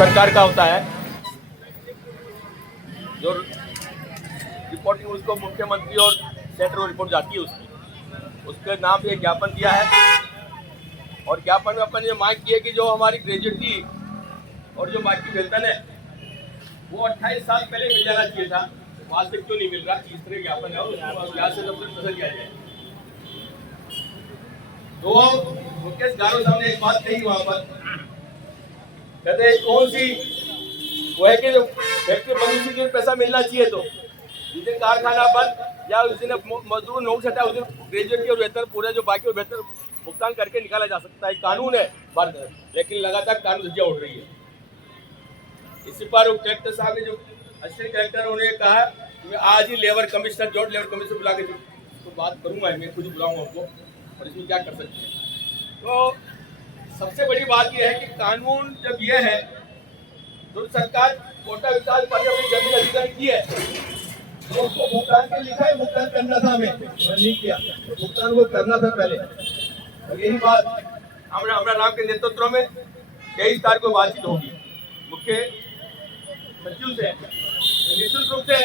सरकार का होता है जो रिपोर्टिंग उसको मुख्यमंत्री और सेंटर को रिपोर्ट जाती है उसके नाम पे ज्ञापन दिया है। और ज्ञापन में अपन ये मांग की है कि जो हमारी ग्रेजुएटी और जो बाकी वेतन है वो 28 साल पहले मिल जाना चाहिए था, आज तक क्यों नहीं मिल रहा। इस तरह ज्ञापन है और यहाँ से सब कुछ किया जाए। तो मुकेश गारो साहब ने एक बात कही वहां पर, कहते हैं कौन सी वो है कि जो फैक्ट्री बंद उसी दिन पैसा मिलना चाहिए। तो जिस दिन कारखाना बंद या उस दिन मजदूर नौकरी हटा उस दिन ग्रेजुएटी और वेतन पूरे जो बाकी वेतन भुगतान करके निकाला जा सकता है। कानून है बंद, लेकिन लगातार कानून धज्जियां उड़ रही है। इसी पर कलेक्टर साहब ने जो असिस्टेंट कलेक्टर उन्होंने कहा कि आज ही labour commissioner joint labour commissioner बुला के तो बात करूंगा, मैं खुद बुलाऊंगा उनको और इसमें क्या कर सकते हैं। तो सबसे बड़ी बात यह है कि कानून जब यह है तो सरकार कोटा विकास पर अपनी जमीन अधिग्रहण की है तो उसको भुगतान के लिखा है, भुगतान करना था, हमें नहीं किया तो भुगतान को करना था पहले। और यही बात हमारा राम के नेतृत्व में 23 तारीख को बातचीत होगी मुख्य सचिव से। निश्चित रूप से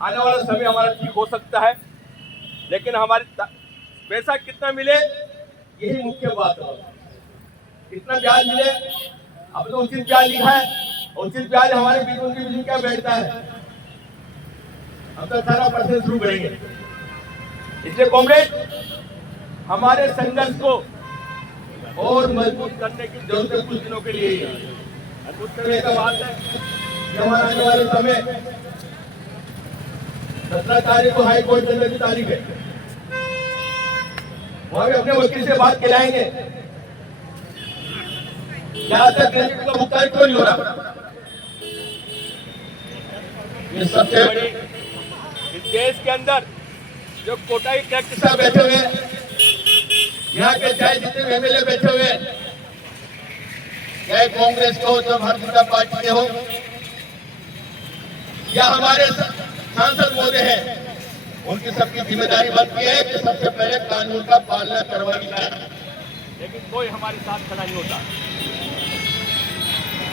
आने वाला समय हमारा ठीक हो सकता है, लेकिन हमारे पैसा कितना मिले यही मुख्य बात है। कितना ब्याज मिले, अब तो उचित ब्याज लिखा है, उचित ब्याज हमारे बीच उनके बीच क्या बैठता है। अब तो 18% शुरू करेंगे। इसलिए कांग्रेस हमारे संघर्ष को और मजबूत करने की जरूरत है कुछ दिनों के लिए ही। कुछ तरह का बात है कि हमारा आने वाले समय 17 तारीख को हाई कोर्ट चलने की तारीख है, वहां भी अपने वकील से बात कराएंगे यहाँ तक क्रेडिट का भुगतान क्यों नहीं हो रहा। ये सबसे बड़ी देश के अंदर जो कोटाई कलेक्टर साहब बैठे हुए यहाँ के चाहे जितने एमएलए बैठे हुए चाहे कांग्रेस के हो चाहे भारतीय जनता पार्टी के हो या हमारे सांसद महोदय हैं, उनकी सबकी जिम्मेदारी बनती है कि सबसे पहले कानून का पालना करवाई जाए। लेकिन कोई हमारे साथ खड़ा नहीं होता,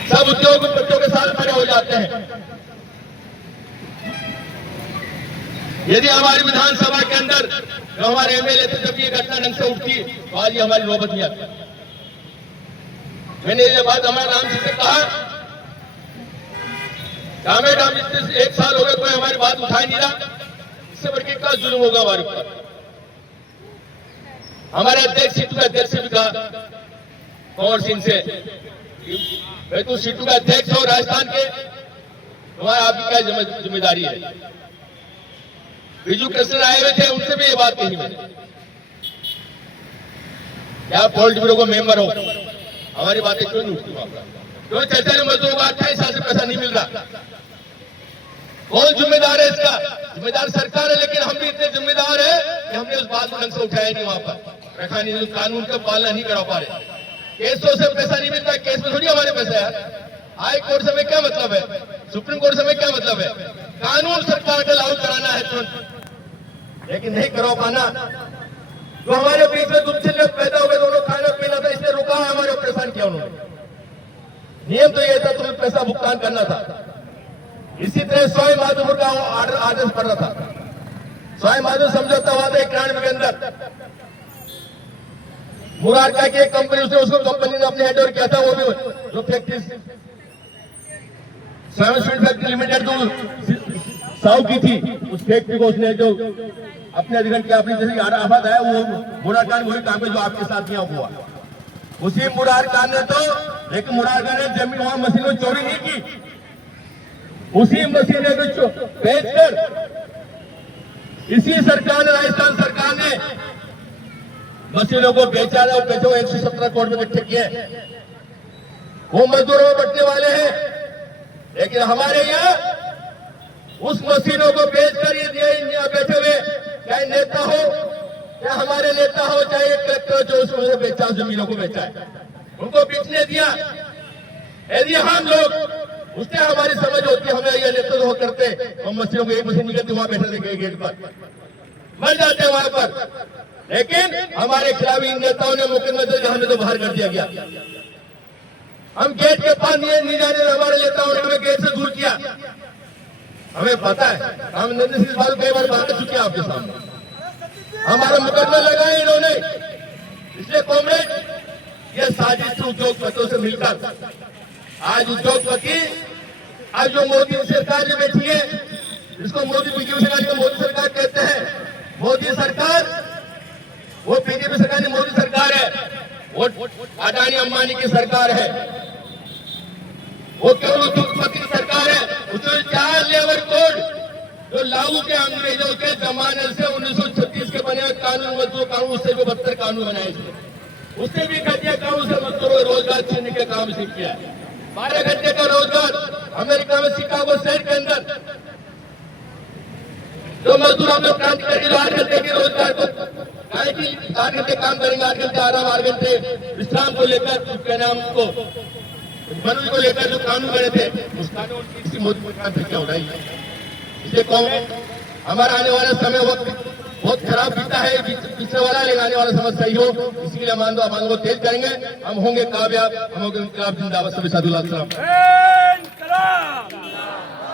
सब उद्योगपतियों के साथ खड़े हो जाते हैं। यदि हमारी विधानसभा के अंदर जो हमारे एमएलए थे जब ये घटना ढंग से उठती तो आज हमारी नौबत नहीं आती। मैंने ये बात हमारे राम जी से कहा, राम जितने 1 साल हो गए कोई हमारी बात उठा नहीं रहा, इससे बढ़ के क्या जुल्म होगा हमारे ऊपर। हमारे अध्यक्ष सीटू का अध्यक्ष से भी कहा कंवर सिंह से, भाई तू सीटू का अध्यक्ष हो राजस्थान के, तुम्हारा आपकी क्या जिम्मेदारी है। बिजू कृष्ण आए हुए थे, उनसे भी ये बात कही मैंने, क्या पोलिट ब्यूरो को मेंबर हो, हमारी बातें क्यों नहीं उठती वहां पर। क्यों चर्चा में मजदूरों को 28 साल से पैसा नहीं मिल रहा, कौन जिम्मेदार है इसका। जिम्मेदार सरकार है, लेकिन हम भी इतने जिम्मेदार है कि हमने उस बात को ढंग से उठाया नहीं, वहां पर रखा नहीं, कानून का पालना नहीं करा पा रहे। केसों से पैसा नहीं मिलता, केस में थोड़ी हमारे पैसा यार। हाई कोर्ट से में क्या मतलब है, सुप्रीम कोर्ट से में क्या मतलब है। कानून सरकार का लागू कराना है तुरंत, लेकिन नहीं करवा पाना। जो हमारे बीच में तुमसे लोग पैदा हुए दोनों खाना पीना था, इसलिए रुका है, हमारे परेशान किया उन्होंने। नियम तो यह था तुम्हें पैसा भुगतान करना था। इसी तरह सवाई माधोपुर का आदेश पड़ रहा था, सवाई माधोपुर समझौता हुआ था 91 के अंदर। मुरारका की एक कंपनी उसको कंपनी ने अपने हैंडओवर किया था, वो भी जो फैक्ट्री फैक्ट्री लिमिटेड जो साउ की थी, उस फैक्ट्री को उसने जो अपने अधिग्रहण किया, अपनी जैसे आफत है वो मुरारका ने वही काम है जो आपके साथ किया हुआ। उसी मुरारका ने तो, लेकिन मुरारका ने जमीन वहां मशीनों चोरी नहीं की, उसी मशीनें को बेचकर इसी सरकार ने, राजस्थान सरकार ने मशीनों को बेचा है और बेचो 117 करोड़ में इकट्ठे किए। वो मजदूरों में बटने वाले हैं, लेकिन हमारे यहाँ उस मशीनों को बेचकर ये दिया बैठे हुए, चाहे नेता हो या हमारे नेता हो, चाहे एक कलेक्टर जो उसको बेचा, जमीनों को बेचा है, उनको बेचने दिया। यदि हम लोग उसने हमारी समझ होती, हमें यह नेतृत्व करते, हम मशीनों को एक मशीन निकलती वहां बैठे देखे गेट पर मर जाते वहां पर। लेकिन हमारे खिलाफ इन नेताओं ने मुख्यमंत्री हमने तो बाहर कर दिया गया। हम गेट के पास नहीं जाने हमारे नेता और हमें गेट से दूर किया। हमें पता है, हम नरेंद्र सिंह बाल कई बार बात कर चुके हैं आपके सामने। हमारा मुकदमा लगाए इन्होंने। इसलिए कॉमरेड, ये साजिश उद्योगपतियों से मिलकर आज उद्योगपति, आज जो मोदी सरकार जो बैठी है, जिसको मोदी बीजेपी सरकार को मोदी सरकार कहते हैं, मोदी सरकार वो बीजेपी सरकार नहीं, मोदी सरकार है, वो अडानी अंबानी की सरकार है, वो केवल उद्योगपति की सरकार है। उसने 4 लेबर कोड जो लागू के अंग्रेजों के जमाने से 1936 के बने हुए कानून, मजदूर कानून, उससे भी 72 कानून बनाए थे। उसने भी घटिया कानून से मजदूरों को रोजगार छीनने के काम से किया। 12 घंटे का रोजगार अमेरिका में शिकागो शहर के अंदर जो मजदूर हम लोग क्रांति करेंगे, 8 घंटे के रोजगार को 8 घंटे काम करेंगे, 8 घंटे आराम, 8 घंटे विश्राम को लेकर क्या नाम को मनुष्य को लेकर जो कानून बने थे, उस कानून की किसी मोदी सरकार ने क्या उठाई। इसलिए हमारा आने वाला समय वक्त बहुत खराब बीता है, पीछे वाला लेकिन आने वाला समय सही हो, इसके लिए मान को तेज करेंगे। हम होंगे कामयाब, हम होंगे इंकलाब जिंदाबाद। सभी साधु लाल सलाम।